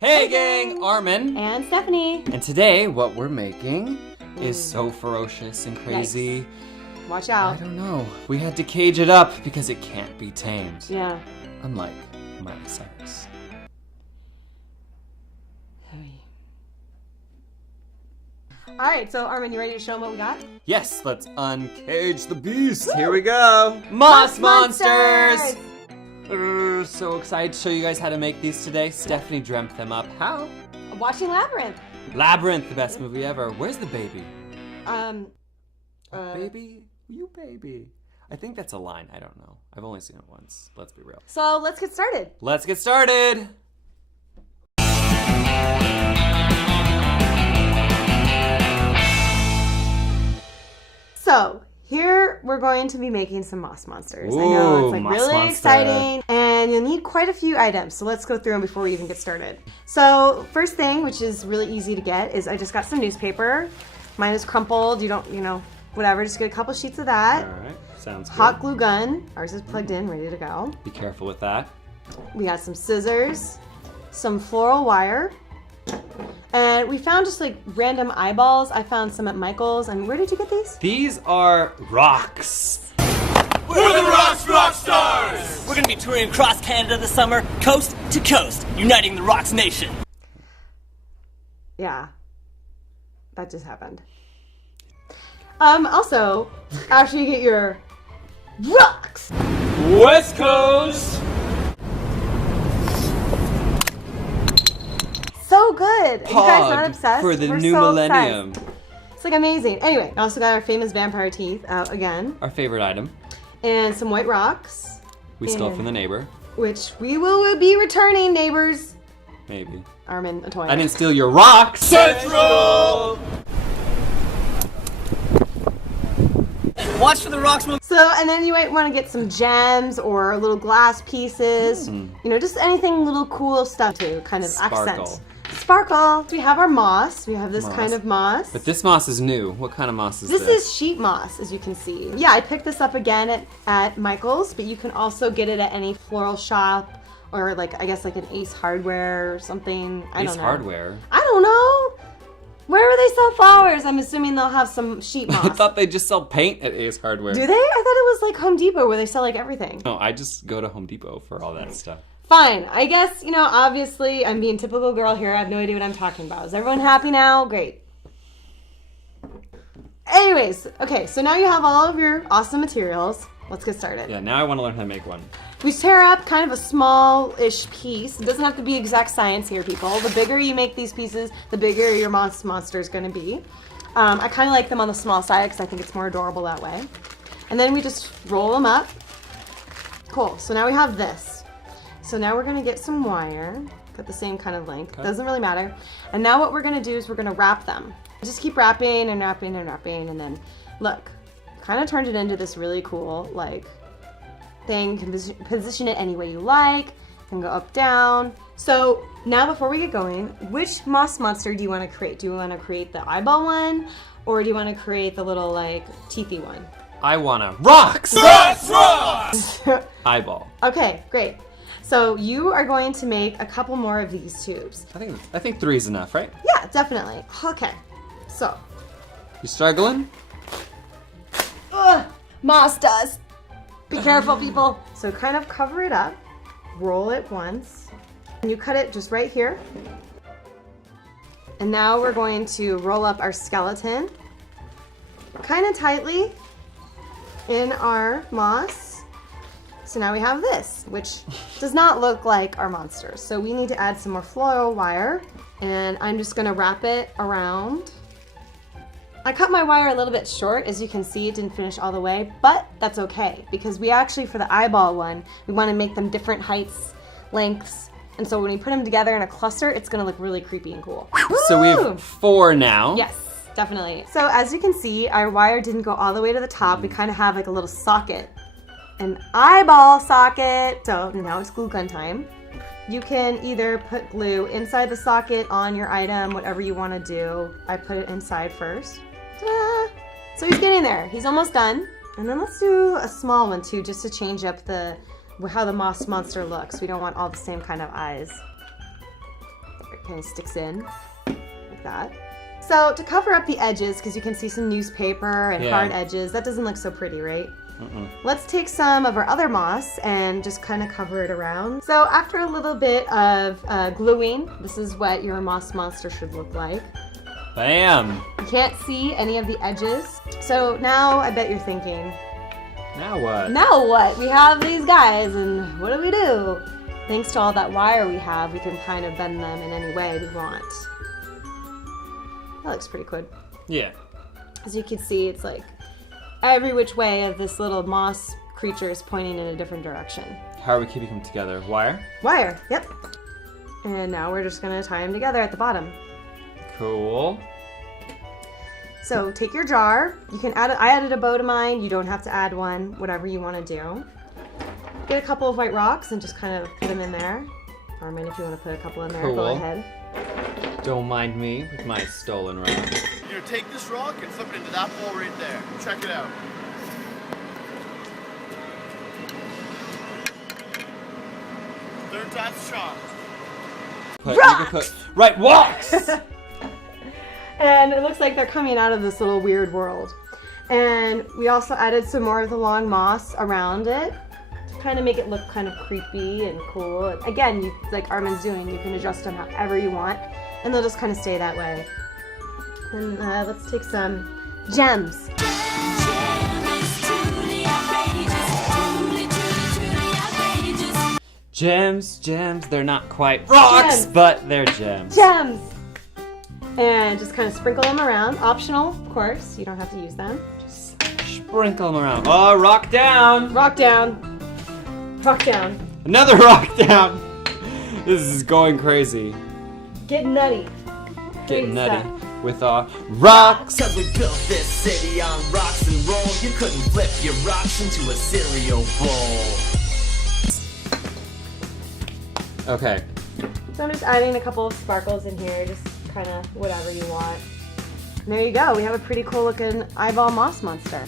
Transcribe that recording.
Hey gang, Armen and Stephanie. And today what we're making is so ferocious and crazy. Yikes. Watch out. I don't know. We had to cage it up because it can't be tamed. Yeah. Unlike Miley Cyrus. Alright, so Armen, you ready to show them what we got? Yes, let's uncage the beast. Here we go. Moss Monsters! So excited to show you guys how to make these today. Stephanie dreamt them up. How? Watching Labyrinth. Labyrinth, the best movie ever. Where's the baby? Baby? You baby. I think that's a line. I don't know. I've only seen it once. Let's be real. So let's get started. Let's get started. So here we're going to be making some moss monsters. Ooh, I know it's like moss really monster. exciting, and you'll need quite a few items. So let's go through them before we even get started. So first thing, which is really easy to get, is I just got some newspaper. Mine is crumpled. You don't, whatever. Just get a couple sheets of that. All right, sounds good. Hot glue gun. Ours is plugged in, ready to go. Be careful with that. We got some scissors, some floral wire, and we found just like random eyeballs. I found some at Michael's. And where did you get these? These are rocks. We're the Rocks Rock Stars! We're gonna be touring across Canada this summer, coast to coast, uniting the Rocks Nation. Yeah, that just happened. Also, after you get your rocks, West Coast! so good. You guys not obsessed? For the We're new so millennium. obsessed. It's like amazing. Anyway, I also got our famous vampire teeth out again, Our favorite item. and some white rocks, We stole And- from the neighbor. which we will be returning, neighbors. Maybe. Armen-Atoyan. I didn't steal your rocks. Central! Watch for the rocks move. So, and then you might want to get some gems or little glass pieces. Just anything little cool stuff to kind of Sparkle. accent. Sparkle. We have our moss. We have this Moss. kind of moss. But this moss is new. What kind of moss is This this? is sheet moss, as you can see. Yeah, I picked this up again at Michael's, but you can also get it at any floral shop or like, I guess like an Ace Hardware or something. I Ace don't know. Hardware. I don't know. Where do they sell flowers? I'm assuming they'll have some sheet moss. I thought they just sell paint at Ace Hardware. Do they? I thought it was like Home Depot where they sell like everything. No, I just go to Home Depot for all that stuff. Fine. I guess, obviously I'm being typical girl here. I have no idea what I'm talking about. Is everyone happy now? Great. Anyways, okay, so now you have all of your awesome materials. Let's get started. Yeah, now I want to learn how to make one. We tear up kind of a small-ish piece. It doesn't have to be exact science here, people. The bigger you make these pieces, the bigger your monster is going to be. I kind of like them on the small side because I think it's more adorable that way. And then we just roll them up. Cool. So now we have this. So now we're going to get some wire. Got the same kind of length. Okay. Doesn't really matter. And now what we're going to do is we're going to wrap them. Just keep wrapping and wrapping and wrapping. And then, look, kind of turned it into this really cool, thing. You can position it any way you like. You can go up, down. So now before we get going, which moss monster do you want to create? Do you want to create the eyeball one? Or do you want to create the little, teethy one? I want to rocks! Rocks Rocks! Eyeball. Okay, great. So you are going to make a couple more of these tubes. I think 3 is enough, right? Yeah, definitely. Okay, so. You struggling? Ugh, moss dust. Be careful, people. So kind of cover it up, roll it once, and you cut it just right here. And now we're going to roll up our skeleton kind of tightly in our moss. So now we have this, which does not look like our monsters. So we need to add some more floral wire, and I'm just gonna wrap it around. I cut my wire a little bit short. As you can see, it didn't finish all the way, but that's okay because we actually, for the eyeball one, we want to make them different heights, lengths, and so when we put them together in a cluster, it's going to look really creepy and cool. So we Woo! have 4 now. Yes, definitely. So as you can see, our wire didn't go all the way to the top. We kind of have like a little socket, an eyeball socket. So now it's glue gun time. You can either put glue inside the socket on your item, whatever you want to do. I put it inside first. Ta-da! So he's getting there. He's almost done. And then let's do a small one too, just to change up how the moss monster looks. We don't want all the same kind of eyes. kind of sticks in like that. So to cover up the edges, because you can see some newspaper and hard edges, that doesn't look so pretty, right? Let's take some of our other moss and just kind of cover it around. So after a little bit of gluing, this is what your moss monster should look like. Bam! You can't see any of the edges. So now I bet you're thinking, Now what? now what? We have these guys and what do we do? Thanks to all that wire we have, we can kind of bend them in any way we want. That looks pretty good. Yeah. As you can see, it's like every which way of this little moss creature is pointing in a different direction. How are we keeping them together? Wire? Wire, yep. And now we're just gonna tie them together at the bottom. Cool. So take your jar. You can add. I added a bow to mine. You don't have to add one. Whatever you want to do. Get a couple of white rocks and just kind of put them in there. Armen, if you want to put a couple in there, go Cool. ahead. Don't mind me with my stolen rock. You're gonna take this rock and flip it into that hole right there. Check it out. Third time's a charm. You can put right rocks. And it looks like they're coming out of this little weird world. And we also added some more of the long moss around it to kind of make it look kind of creepy and cool. Again, like Armen's doing, you can adjust them however you want, and they'll just kind of stay that way. And let's take some gems. Gems, they're not quite rocks, Gems. but they're gems. Gems! And just kind of sprinkle them around. Optional, of course. You don't have to use them. Just sprinkle them around. Oh, rock down! Rock down. Rock down. Another rock down! This is going crazy. Get nutty. Getting Crazy nutty stuff. with our rocks. Cause we built this city on rocks and roll. You couldn't flip your rocks into a cereal bowl. Okay. So I'm just adding a couple of sparkles in here, just kind of whatever you want. And there you go. We have a pretty cool looking eyeball moss monster.